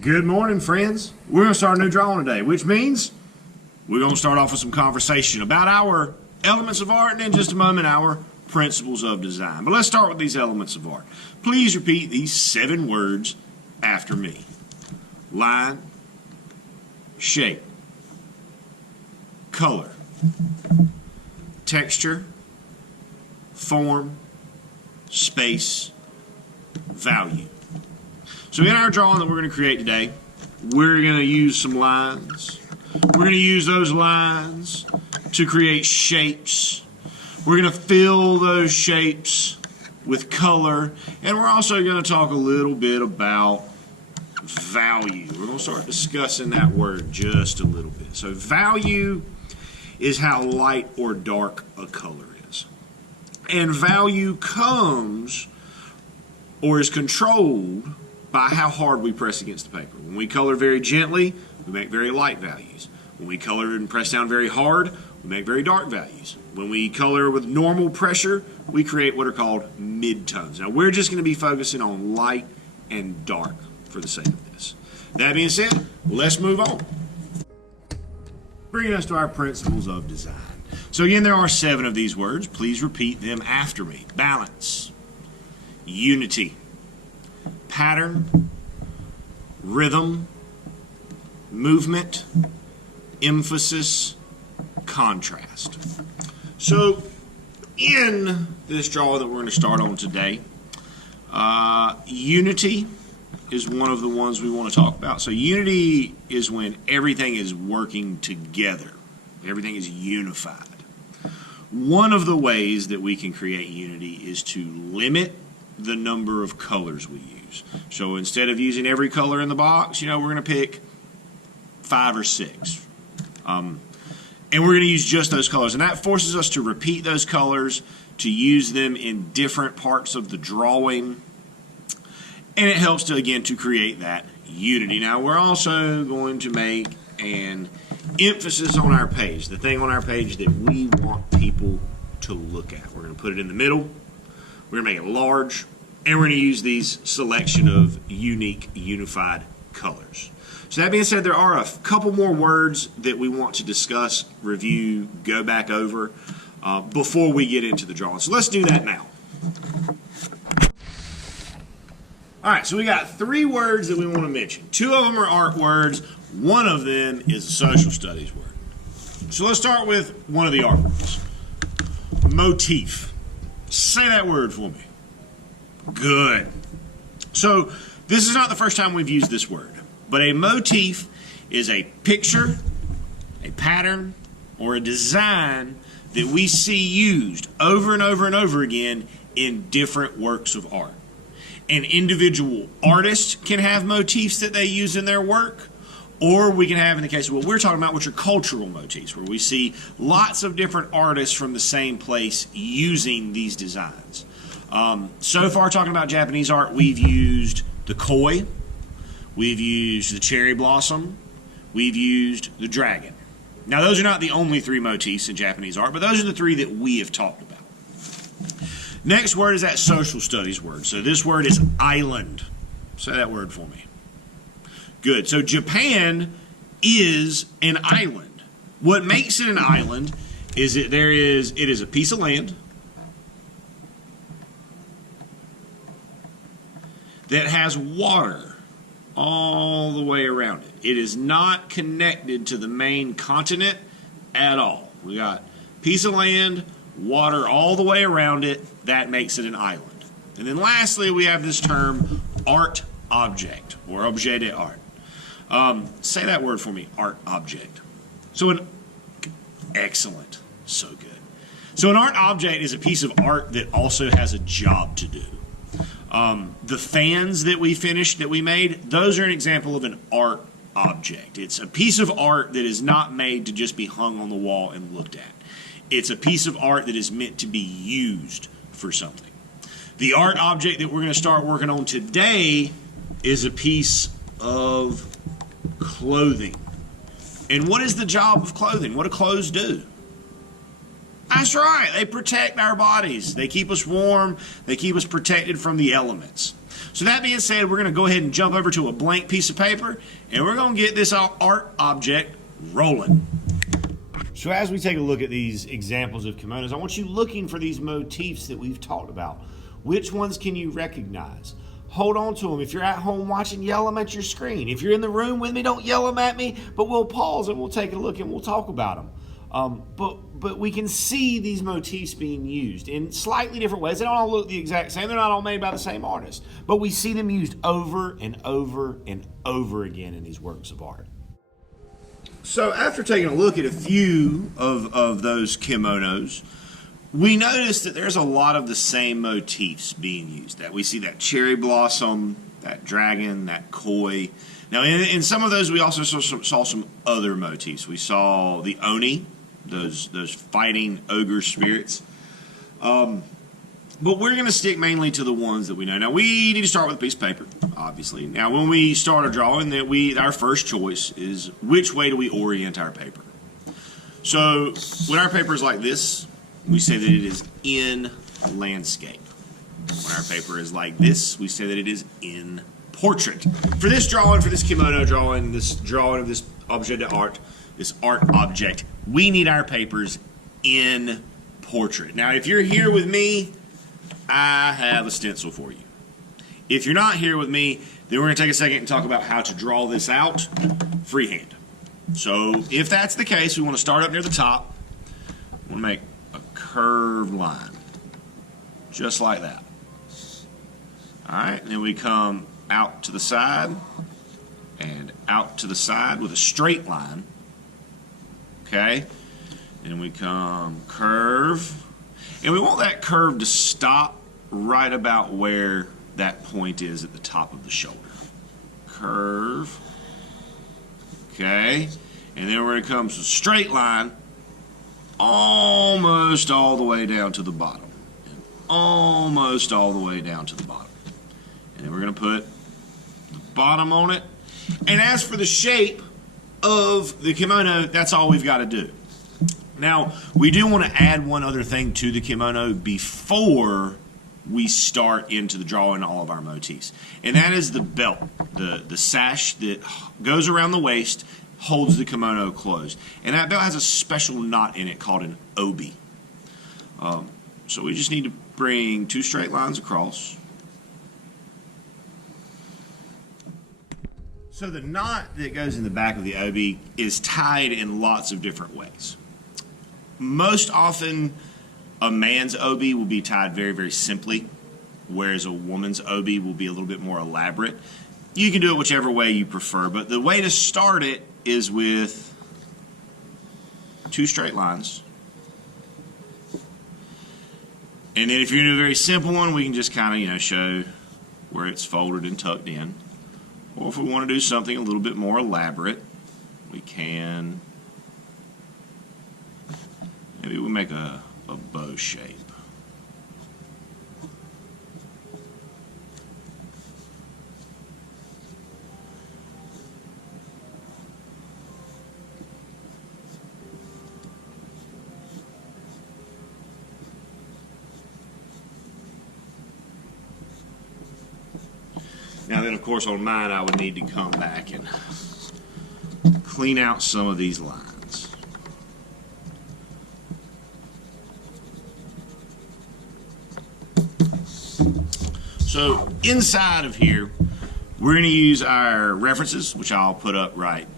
Good morning, friends. We're going to start a new drawing today, which means we're going to start off with some conversation about our elements of art and in just a moment our principles of design. But let's start with these elements of art. Please repeat these 7 words after me. Line, shape, color, texture, form, space, value. So in our drawing that we're going to create today, we're going to use some lines. We're going to use those lines to create shapes. We're going to fill those shapes with color, and we're also going to talk a little bit about value. We're going to start discussing that word just a little bit. So value is how light or dark a color is. And value comes or is controlled by how hard we press against the paper. When we color very gently, we make very light values. When we color and press down very hard, we make very dark values. When we color with normal pressure, we create what are called midtones. Now we're just going to be focusing on light and dark for the sake of this. That being said, let's move on. Bringing us to our principles of design. So again, there are 7 of these words. Please repeat them after me. Balance, unity, pattern, rhythm, movement, emphasis, contrast. So in this drawing that we're going to start on today, unity is one of the ones we want to talk about. So unity is when everything is working together. Everything is unified. One of the ways that we can create unity is to limit the number of colors we use. So instead of using every color in the box, we're going to pick 5 or 6. And we're going to use just those colors. And that forces us to repeat those colors, to use them in different parts of the drawing. And it helps to, again, to create that unity. Now, we're also going to make an emphasis on our page, the thing on our page that we want people to look at. We're going to put it in the middle. We're going to make it large, and we're going to use these selection of unique, unified colors. So that being said, there are a couple more words that we want to discuss, review, go back over before we get into the drawing. So let's do that now. All right, so we got 3 words that we want to mention. 2 of them are art words. 1 of them is a social studies word. So let's start with one of the art words. Motif. Say that word for me. Good. So this is not the first time we've used this word, but a motif is a picture, a pattern, or a design that we see used over and over and over again in different works of art. An individual artist can have motifs that they use in their work, or we can have, in the case of what we're talking about, which are cultural motifs, where we see lots of different artists from the same place using these designs. So far, talking about Japanese art, we've used the koi, we've used the cherry blossom, we've used the dragon. Now, those are not the only 3 motifs in Japanese art, but those are the 3 that we have talked about. Next word is that social studies word. So this word is island. Say that word for me. Good. So Japan is an island. What makes it an island is that it is a piece of land that has water all the way around it. It is not connected to the main continent at all. We got a piece of land, water all the way around it. That makes it an island. And then lastly, we have this term art object or objet d'art. Say that word for me, art object. So excellent, so good. So an art object is a piece of art that also has a job to do. The fans that we made, those are an example of an art object. It's a piece of art that is not made to just be hung on the wall and looked at. It's a piece of art that is meant to be used for something. The art object that we're going to start working on today is a piece of clothing. And what is the job of clothing? What do clothes do? That's right. They protect our bodies. They keep us warm. They keep us protected from the elements. So that being said, we're going to go ahead and jump over to a blank piece of paper, and we're going to get this art object rolling. So as we take a look at these examples of kimonos, I want you looking for these motifs that we've talked about. Which ones can you recognize? Hold on to them. If you're at home watching, yell them at your screen. If you're in the room with me, don't yell them at me, but we'll pause and we'll take a look and we'll talk about them. But we can see these motifs being used in slightly different ways. They don't all look the exact same. They're not all made by the same artist, but we see them used over and over and over again in these works of art. So after taking a look at a few of those kimonos, we notice that there's a lot of the same motifs being used. That we see that cherry blossom, that dragon, that koi. Now in some of those we also saw some other motifs. We saw the oni, those fighting ogre spirits. But we're going to stick mainly to the ones that we know. Now we need to start with a piece of paper, obviously. Now when we start a drawing, our first choice is which way do we orient our paper. So when our paper is like this, we say that it is in landscape. When our paper is like this, we say that it is in portrait. For this drawing, for this kimono drawing, this drawing of this objet d'art, this art object, we need our papers in portrait. Now, if you're here with me, I have a stencil for you. If you're not here with me, then we're going to take a second and talk about how to draw this out freehand. So if that's the case, we want to start up near the top. We want to make a curved line, just like that. All right, and then we come out to the side and out to the side with a straight line. Okay, and we come curve, and we want that curve to stop right about where that point is at the top of the shoulder. Curve. Okay, and then we're going to come to a straight line almost all the way down to the bottom, and almost all the way down to the bottom. And then we're going to put the bottom on it. And as for the shape of the kimono, that's all we've got to do. Now, we do want to add one other thing to the kimono before we start into the drawing all of our motifs. And that is the belt, the sash that goes around the waist, holds the kimono closed. And that belt has a special knot in it called an obi. So we just need to bring two straight lines across. So the knot that goes in the back of the obi is tied in lots of different ways. Most often, a man's obi will be tied very, very simply, whereas a woman's obi will be a little bit more elaborate. You can do it whichever way you prefer, but the way to start it is with two straight lines. And then if you're going to do a very simple one, we can just kind of, show where it's folded and tucked in. Or if we want to do something a little bit more elaborate, we can, maybe we'll make a bow shape. Now then, of course, on mine, I would need to come back and clean out some of these lines. So inside of here, we're going to use our references, which I'll put up right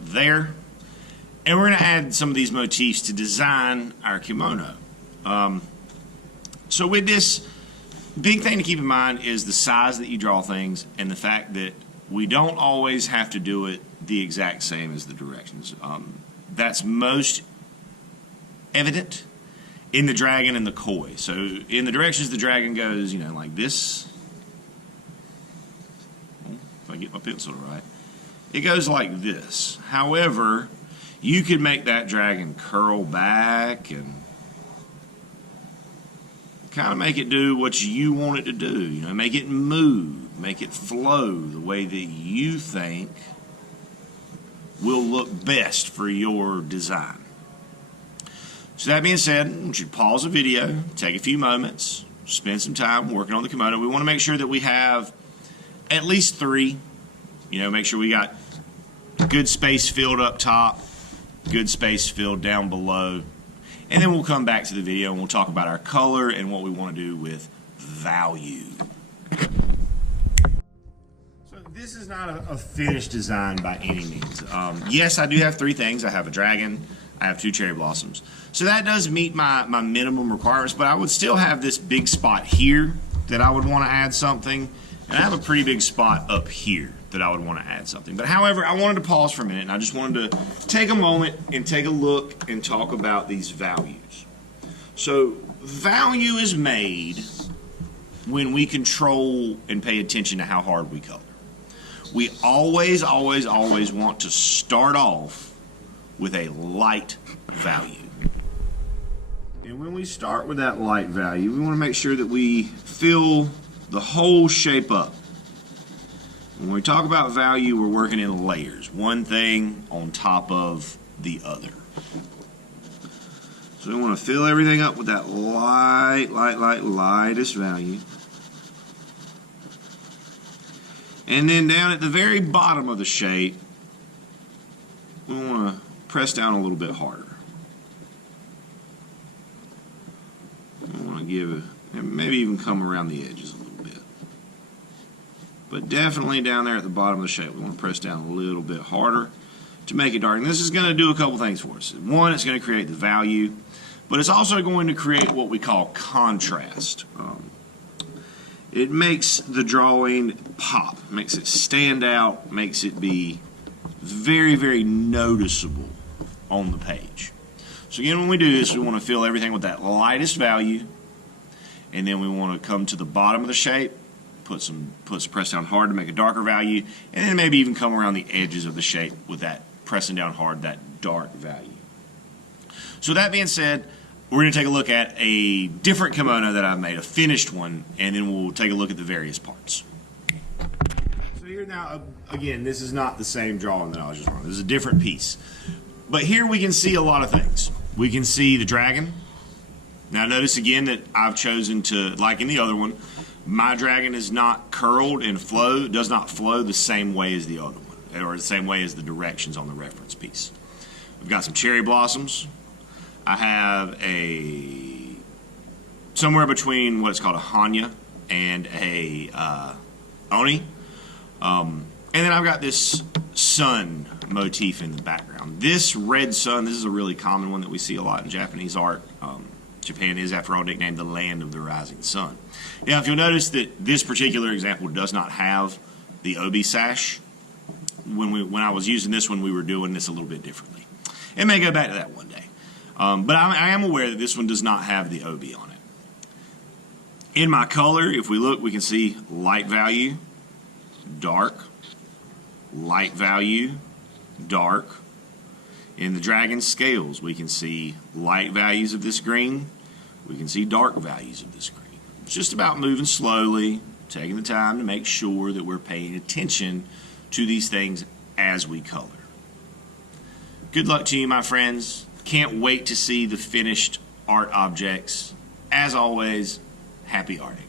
there. And we're going to add some of these motifs to design our kimono. So with this, big thing to keep in mind is the size that you draw things and the fact that we don't always have to do it the exact same as the directions. That's most evident in the dragon and the koi. So in the directions the dragon goes, like this. If I get my pencil right, it goes like this. However, you could make that dragon curl back and kind of make it do what you want it to do. Make it move, make it flow the way that you think will look best for your design. So that being said, I want you to pause the video, take a few moments, spend some time working on the kimono. We want to make sure that we have at least 3. Make sure we got good space filled up top, good space filled down below. And then we'll come back to the video and we'll talk about our color and what we want to do with value. So this is not a finished design by any means. Yes, I do have 3 things. I have a dragon, I have 2 cherry blossoms. So that does meet my minimum requirements, but I would still have this big spot here that I would want to add something, and I have a pretty big spot up here that I would want to add something. But however, I wanted to pause for a minute, and I just wanted to take a moment and take a look and talk about these values. So value is made when we control and pay attention to how hard we color. We always, always, always want to start off with a light value. And when we start with that light value, we want to make sure that we fill the whole shape up. When we talk about value, we're working in layers, one thing on top of the other. So we want to fill everything up with that lightest value. And then down at the very bottom of the shape, we want to press down a little bit harder. We want to give it, maybe even come around the edges a little bit. But definitely down there at the bottom of the shape, we want to press down a little bit harder to make it dark. And this is going to do a couple things for us. One, it's going to create the value, but it's also going to create what we call contrast. It makes the drawing pop, makes it stand out, makes it be very, very noticeable on the page. So again, when we do this, we want to fill everything with that lightest value, and then we want to come to the bottom of the shape, press down hard to make a darker value, and then maybe even come around the edges of the shape with that pressing down hard, that dark value. So that being said, we're going to take a look at a different kimono that I've made, a finished one, and then we'll take a look at the various parts. So here now, again, this is not the same drawing that I was just drawing. This is a different piece. But here we can see a lot of things. We can see the dragon. Now notice again that I've chosen to, like in the other one, my dragon is not curled and does not flow the same way as the other one, or the same way as the directions on the reference piece. We've got some cherry blossoms. I have somewhere between what's called a Hanya and a Oni. And then I've got this sun motif in the background. This red sun, this is a really common one that we see a lot in Japanese art. Japan is, after all, nicknamed the land of the rising sun. Now, if you'll notice that this particular example does not have the obi sash, when I was using this one, we were doing this a little bit differently. It may go back to that one day. But I am aware that this one does not have the obi on it. In my color, if we look, we can see light value, dark, light value, dark. In the dragon scales, we can see light values of this green. We can see dark values of this green. It's just about moving slowly, taking the time to make sure that we're paying attention to these things as we color. Good luck to you, my friends. Can't wait to see the finished art objects. As always, happy arting.